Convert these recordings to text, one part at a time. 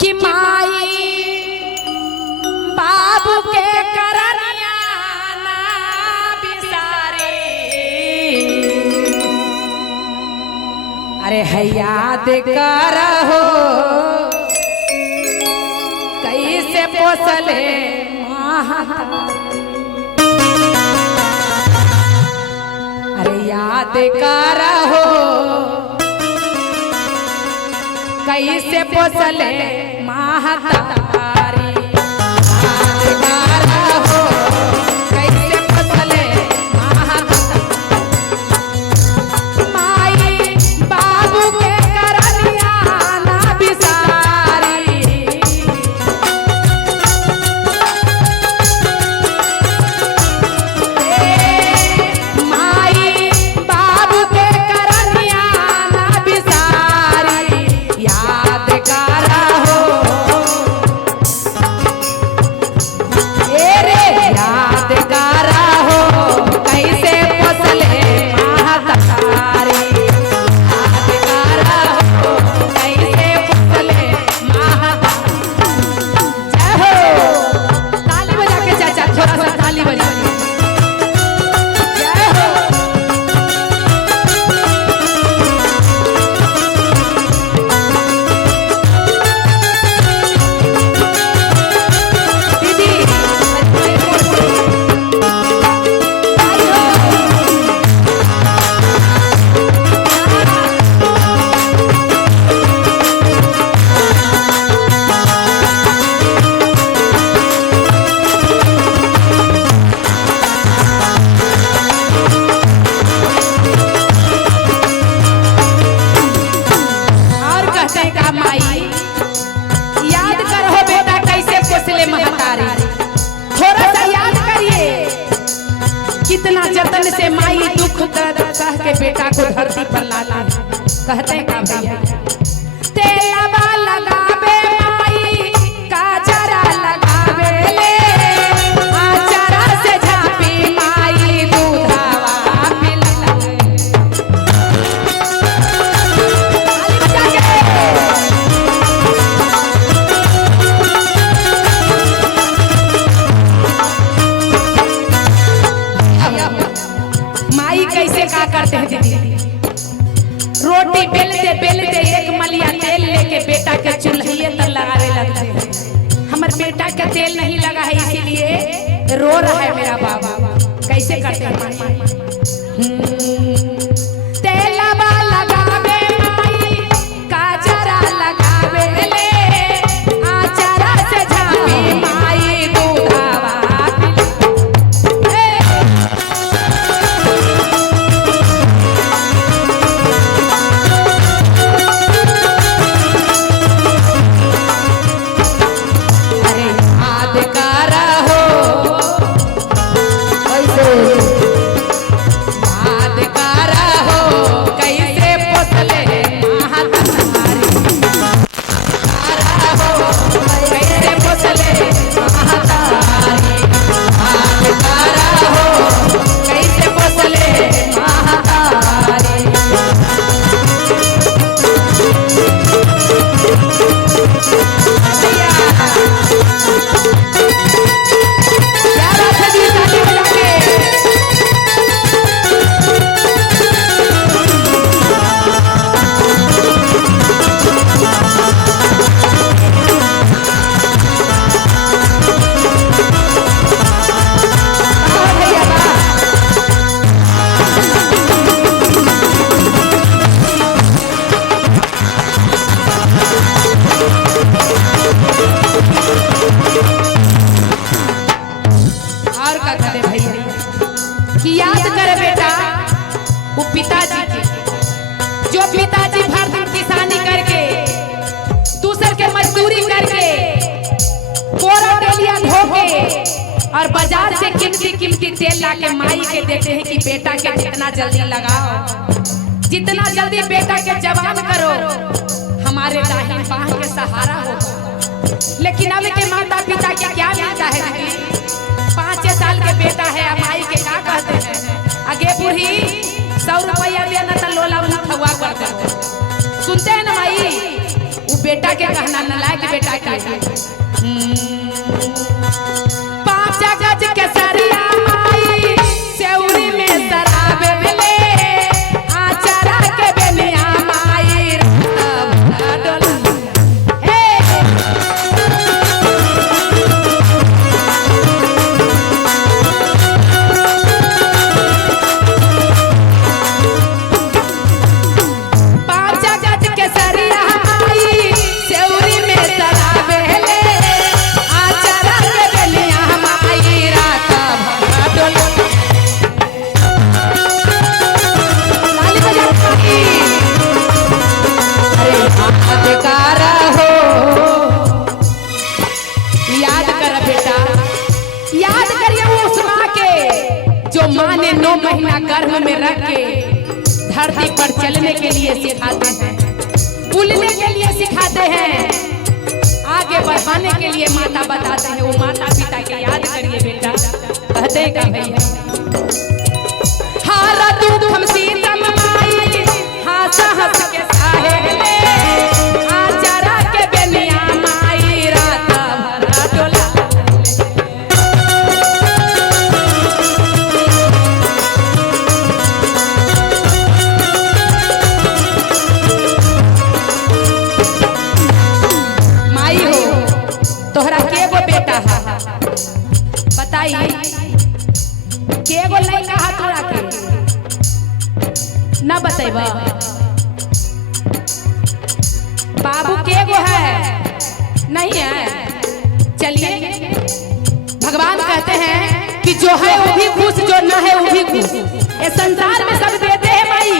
कि माई बाबू के करनिया ना बिसारे। अरे है याद करहो कैसे पोसले अरे याद करहो कैसे पोसले महतारी। याद करहो कैसे पोसले महतारी। माई बाबू के करनिया ना बिसारी। माई बाबू के करनिया ना बिसारी। याद करहो रे याद करहो कैसे पोसले महतारी। याद करहो कैसे पोसले महतारी। जय हो ताली बजा के चाचा थोड़ा सा ताली बजा के जय हो। दीदी और कहते हैं का माई याद करो बेटा कैसे पोसले महतारी। थोड़ा सा याद करिए कितना जतन से माई दुख दर्द सह के बेटा को धरती पर लाला। कहते हैं का भैया तेलवा लगावे माई काजरा लगावे ले। आचरा से झांपी माई दूधावा पिलावे। ताली बजा के माई कैसे का करते हैं दीदी। रोटी बेलते बेलते एक मलिया तेल लेके बेटा के चूल्हे पर लगाने लगते हैं। हमारे बेटा का तेल नहीं लगा है इसीलिए रो रहा है मेरा बाबा। कैसे करते हैं माई। तेलवा लगावे माई काजरा लगावे ले। आचरा से झांपी माई दूधावा पिलावे। अरे याद करहो याद करहो कैसे पोसले महतारी। करहो कैसे पोसले महतारी। याद करहो कैसे पोसले महतारी। क्या बात है जी ताली बजा के। वाह भैया वाह। और का कहते भैया कि याद करे बेटा वो पिताजी के जो पिताजी भर दिन किसानी करके दूसर के मजदूरी करके कोरा डेलिया धो के और बाजार से कीमती तेल ला के माई के देते हैं कि बेटा के जितना जल्दी लगाओ जितना जल्दी बेटा के जवान करो हमारे दाहिने बाह के सहारा हो। लेकिन अब के माता पिता के क्या मिलता है दीदी। 5 साल के बेटा है माई के का कहते हैं आगे बूढ़ी 100 रुपया देना तो लोला उठवा कर दे। सुनते हैं ना माई वो बेटा के कहना न लायक बेटा के पाँच गज के सरिया माई सेउरी में शराब मिले आचारा के बेनिया माई डोला पाँच गज के सरिया माई सेउरी में शराब मिले आचारा के बेनिया माई रात डोला ताली बजा अधिकार हो याद कर बेटा याद करिए उस माँ के जो माँ ने 9 महीना गर्भ में रख के धरती पर चलने के लिए सिखाते हैं उड़ने के लिए सिखाते हैं आगे बढ़ाने के लिए माता बताते हैं वो माता पिता के याद करिए बेटा कहते का भैया हारा दुख हम सीतम माई हंस हंस के साहे आचारा के बेनिया माई रात भरा डोला माई हो तोहरा के गो बेटा है बताइए के गो लड़का है तोरा के ना बतेबा बाबू के गो है नहीं है चलिए भगवान कहते हैं कि जो है वो भी खुश जो ना है वो भी खुश ये संसार में सब देते हैं भाई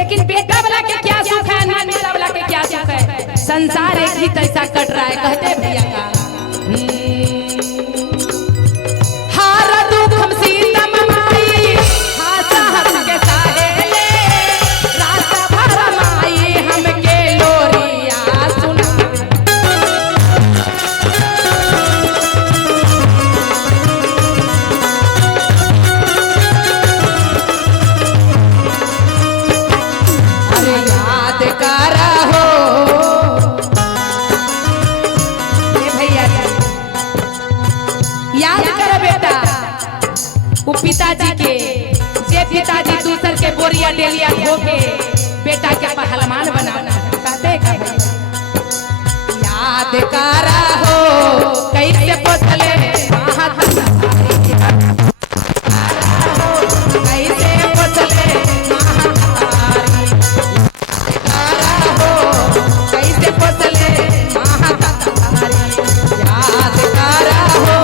लेकिन बेटा वाला के क्या सुख है ना बेटा वाला के क्या सुख है संसार एक ही तैसा कट रहा है कहते भैया का हार दुख हम सीतम माई हंस हंस के साहेले रात भर माई हमके लोरिया सुना अरे याद कर हो भैया याद कर बेटा वो पिताजी के जे पिताजी दूसर के बोरिया डेलिया धो के बेटा के पहलवान बनाना कहते का याद कर हो कैसे पोसले महात्मा कैसे पोसले महातारी हो कैसे पोसले महातारी याद कर हो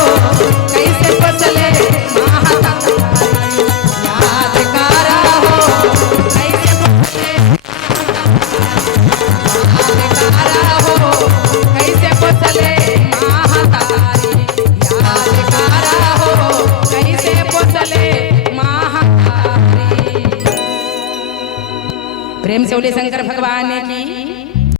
कैसे पोसले महातारी याद कर हो कैसे पोसले याद कर हो कैसे पोसले महातारी याद कर हो कैसे पोसले महातारी प्रेम से बोले शंकर भगवान की